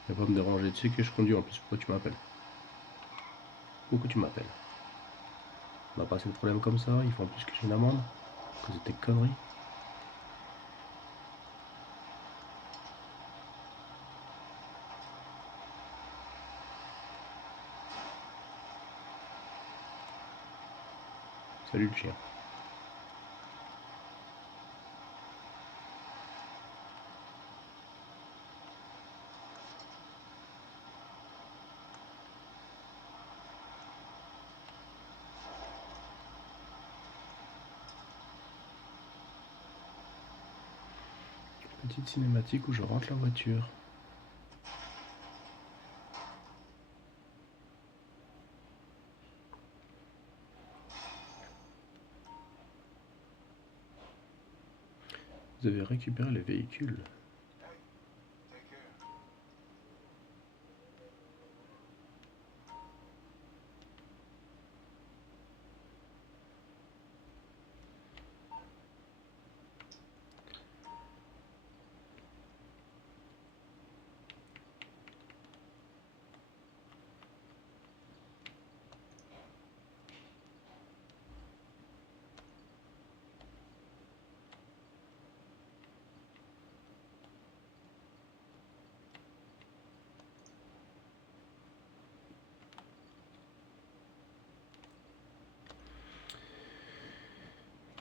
Viens pas me déranger, tu sais que je conduis en plus, pourquoi tu m'appelles? Pourquoi tu m'appelles? On va passer le problème comme ça, il faut en plus que j'ai une amende, à cause de tes conneries. Salut le chien. Petite cinématique où je rentre la voiture. Vous avez récupéré les véhicules.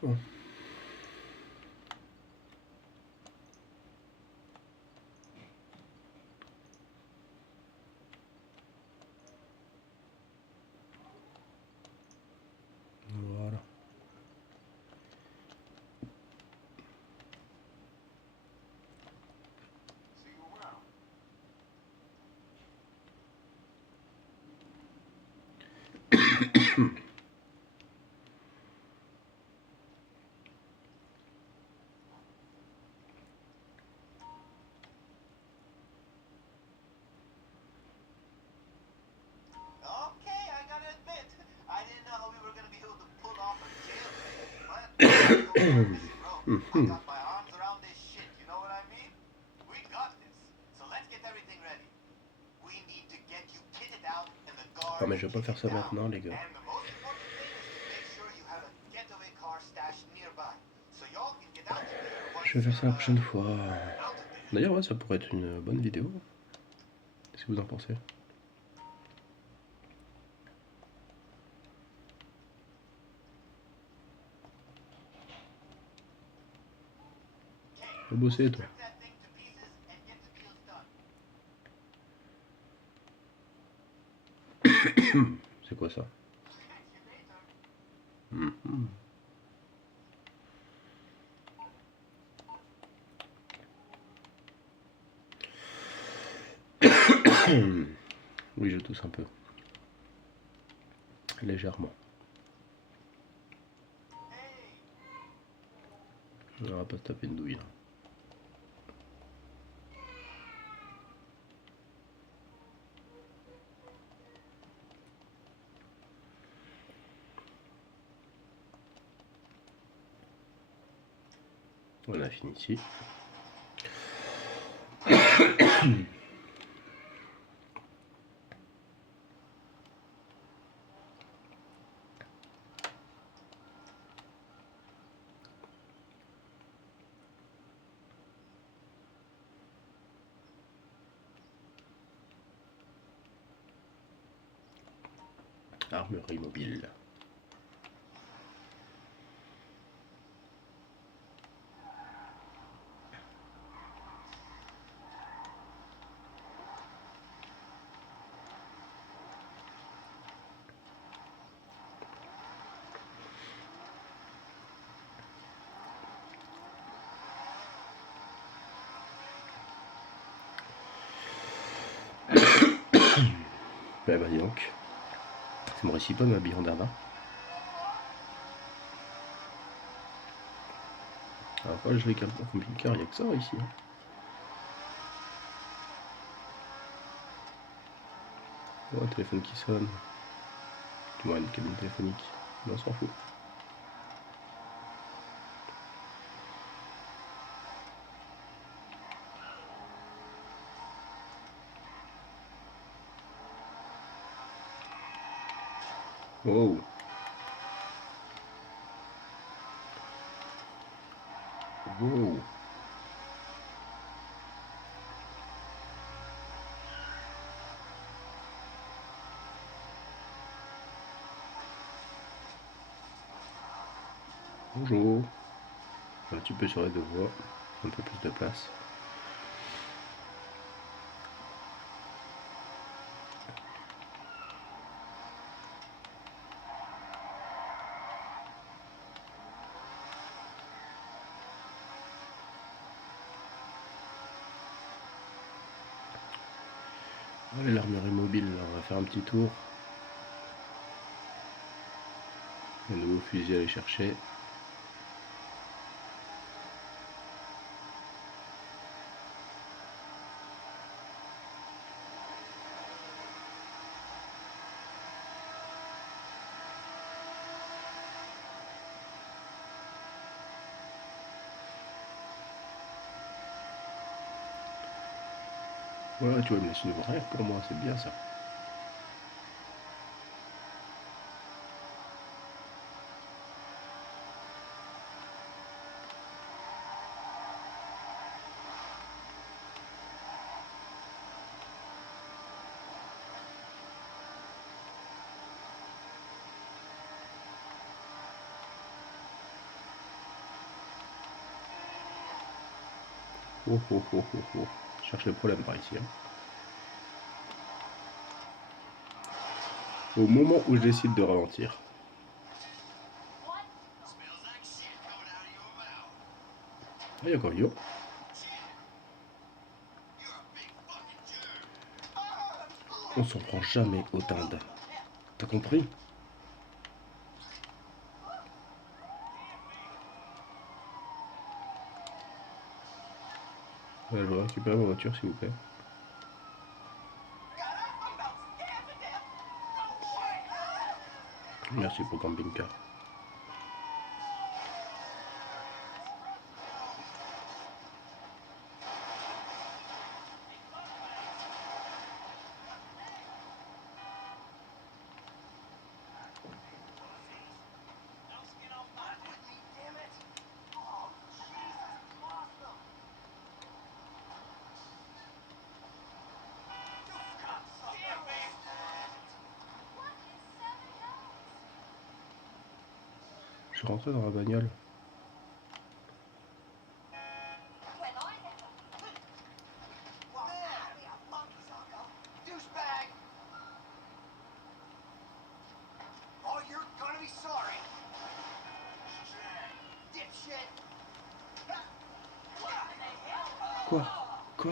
Bon. Voilà. Ah mais je vais pas faire ça maintenant les gars. Je vais faire ça la prochaine fois. D'ailleurs ouais ça pourrait être une bonne vidéo. Qu'est-ce que vous en pensez? Faut bosser toi. C'est quoi ça? Oui je tousse un peu. Légèrement. On va pas se taper une douille là. On a fini ici. Armurerie mobile. Bah dis donc, ça me réussit pas ma bille en d'Arda. Alors pas je l'ai qu'un camping-car, il n'y a que ça ici. Oh, un téléphone qui sonne. Ouais, une cabine téléphonique. Mais on s'en fout. Wow. Wow. Bonjour. Un petit peu sur les deux voies, un peu plus de place. Allez, l'armurerie mobile, là, on va faire un petit tour. Un nouveau fusil à aller chercher. Voilà, tu vois, il me laisse une horaire pour moi, c'est bien ça. Oh oh oh oh oh. Je cherche le problème par ici. Hein. Au moment où je décide de ralentir. Ah, il y a encore Yo. On s'en prend jamais au dinde. T'as compris? Je vais récupérer ma voiture s'il vous plaît. Merci pour le camping-car. Je suis rentré dans la bagnole. Quoi? Quoi?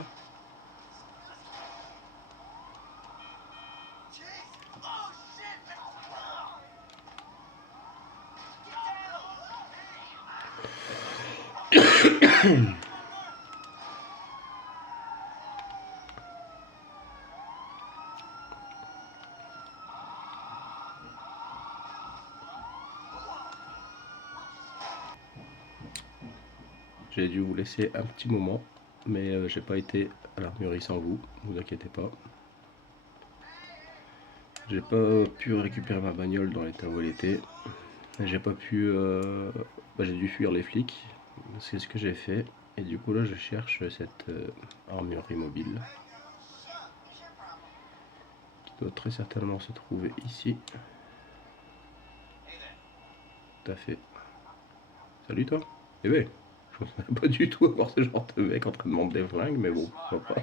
J'ai dû vous laisser un petit moment, mais j'ai pas été à l'armurerie sans vous, ne vous inquiétez pas. J'ai pas pu récupérer ma bagnole dans l'état où elle était. J'ai pas pu. J'ai dû fuir les flics. C'est ce que j'ai fait. Et du coup là je cherche cette armurerie mobile. Qui doit très certainement se trouver ici. tout à fait. Salut toi. Eh ben, je ne pas du tout avoir ce genre de mec en train de monter des flingues, mais bon, pourquoi pas.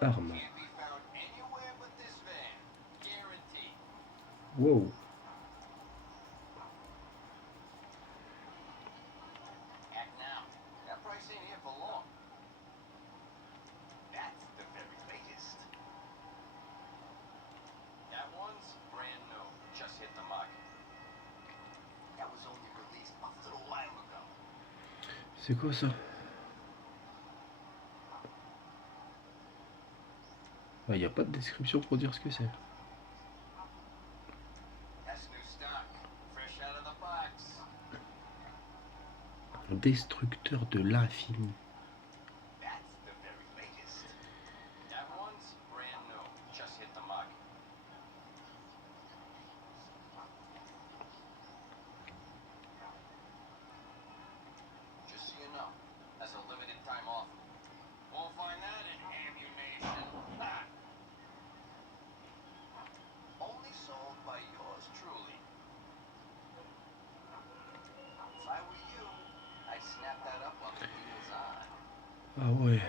Arme. Wow. C'est quoi ça? Il n'y a pas de description pour dire ce que c'est. Un destructeur de l'infini. Ah ouais.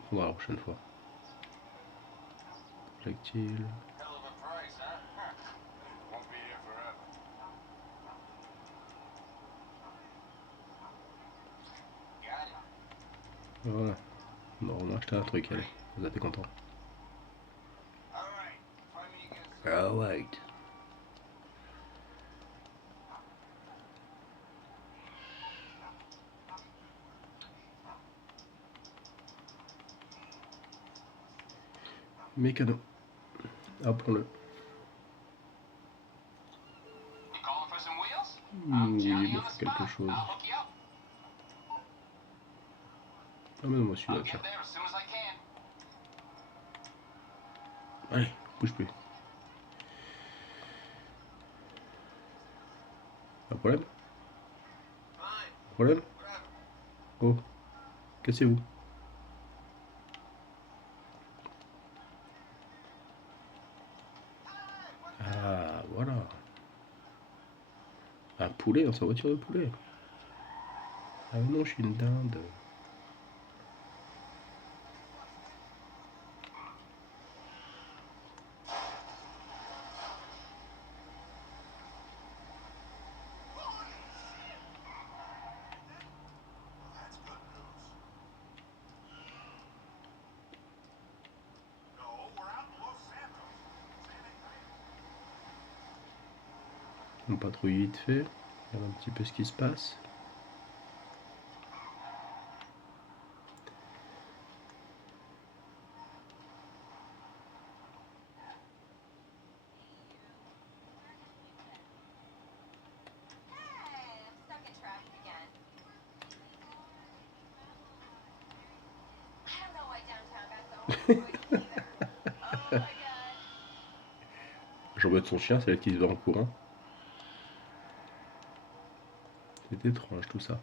On prendra la prochaine fois. Projectile. Voilà. Bon, on a acheté un truc, allez. Vous êtes content. Alright. Mécano. Apprends-le. Oui, il me faut quelque chose. Ah mais non, moi celui-là, tiens. Allez, bouge plus. Un problème? Problème? Oh, cassez-vous. Ah, voilà. Un poulet dans sa voiture de poulet. Ah non, je suis une dinde. On patrouille vite fait. Regarde un petit peu ce qui se passe. J'embête son chien, c'est elle qui se va en courant. C'est étrange tout ça.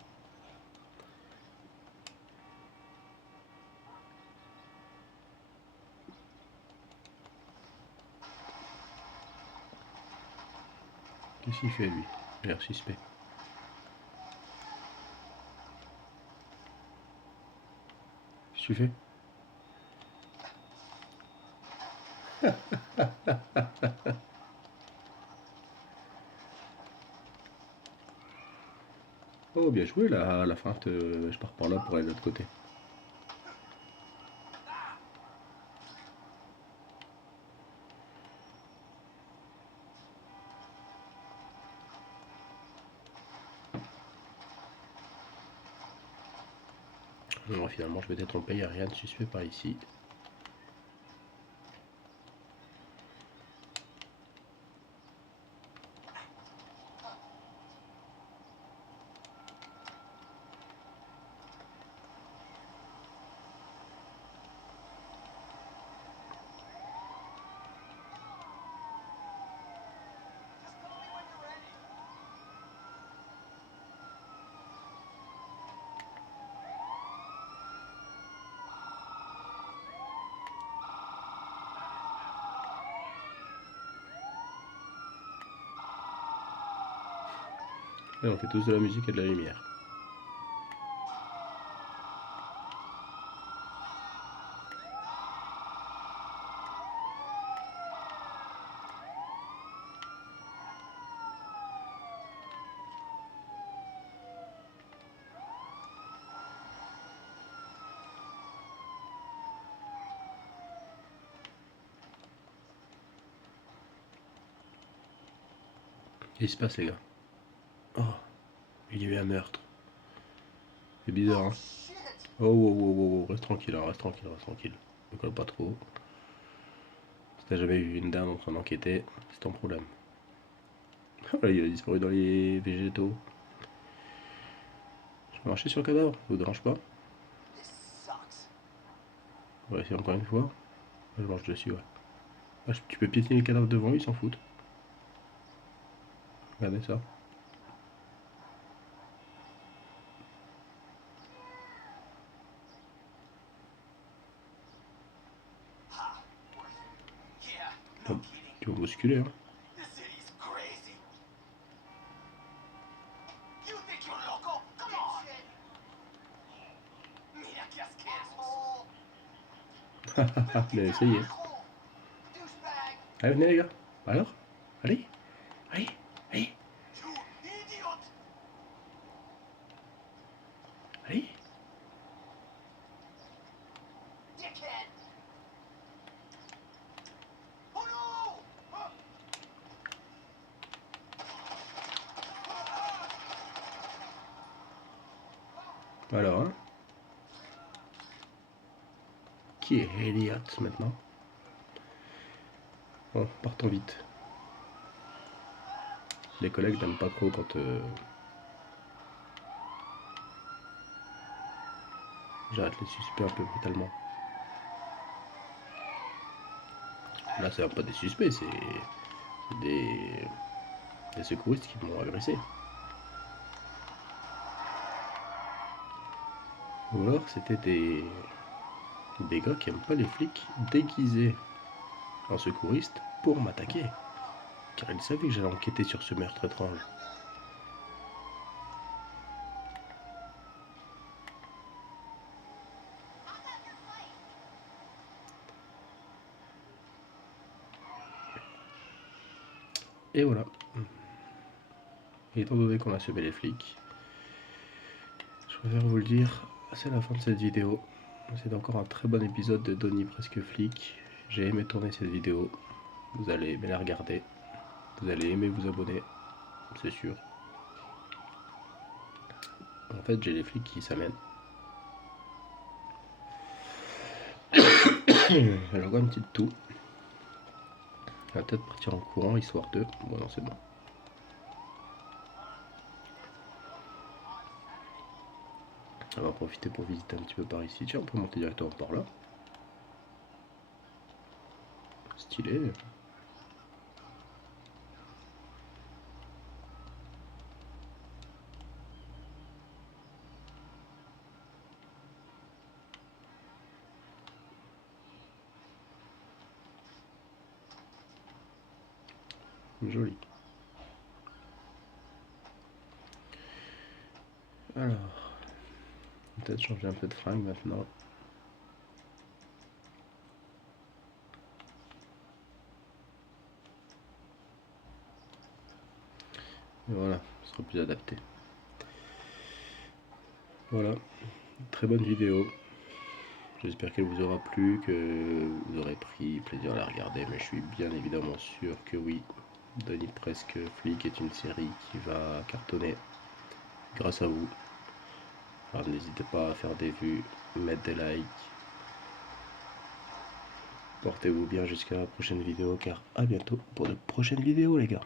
Qu'est-ce qu'il fait lui? Il a l'air suspect. Qu'est-ce que tu fais? Oh, bien joué là, à la fin, je pars par là pour aller de l'autre côté. Non, finalement, je m'étais trompé, il n'y a rien de suspect par ici. Et on fait tous de la musique et de la lumière. Qu'est-ce qui se passe, les gars? Oh, il y a eu un meurtre. C'est bizarre, hein? Oh, oh, oh, oh, oh, reste tranquille, hein, reste tranquille, reste tranquille. Ne colle pas trop. Si t'as jamais vu une dame en train d'enquêter, c'est ton problème. Oh là, il a disparu dans les végétaux. Je vais marcher sur le cadavre, ça vous dérange pas? On va essayer encore une fois. Je marche dessus, ouais. Ah, tu peux piétiner le cadavre devant, ils s'en foutent. Regardez ça. Oh, tu vas bousculer, hein. Bien essayé. Allez, venez les gars. Alors? Allez, allez, allez, allez. Alors, hein? Qui est Elliot maintenant? Bon, partons vite. Les collègues n'aiment pas trop quand j'arrête les suspects un peu brutalement. Là, c'est pas des suspects, c'est des secouristes qui m'ont agressé. Ou alors, c'était des gars qui aiment pas les flics déguisés en secouristes pour m'attaquer. Car ils savaient que j'allais enquêter sur ce meurtre étrange. Et voilà. Et étant donné qu'on a semé les flics, je préfère vous le dire, c'est la fin de cette vidéo. C'est encore un très bon épisode de Donnie Presque Flic. J'ai aimé tourner cette vidéo. Vous allez aimer la regarder. Vous allez aimer vous abonner, c'est sûr. En fait, j'ai les flics qui s'amènent. J'ai encore une petite toux. On va peut-être partir en courant histoire de. Bon, non, c'est bon. On va en profiter pour visiter un petit peu par ici. Tiens, on peut monter directement par là. Stylé. Joli. Alors, peut-être changer un peu de fringue maintenant. Et voilà, ce sera plus adapté. Voilà, très bonne vidéo. J'espère qu'elle vous aura plu, que vous aurez pris plaisir à la regarder, mais je suis bien évidemment sûr que oui. Donnie Presque Flic est une série qui va cartonner grâce à vous. Alors n'hésitez pas à faire des vues, mettre des likes. Portez-vous bien jusqu'à la prochaine vidéo, car à bientôt pour de prochaines vidéos les gars.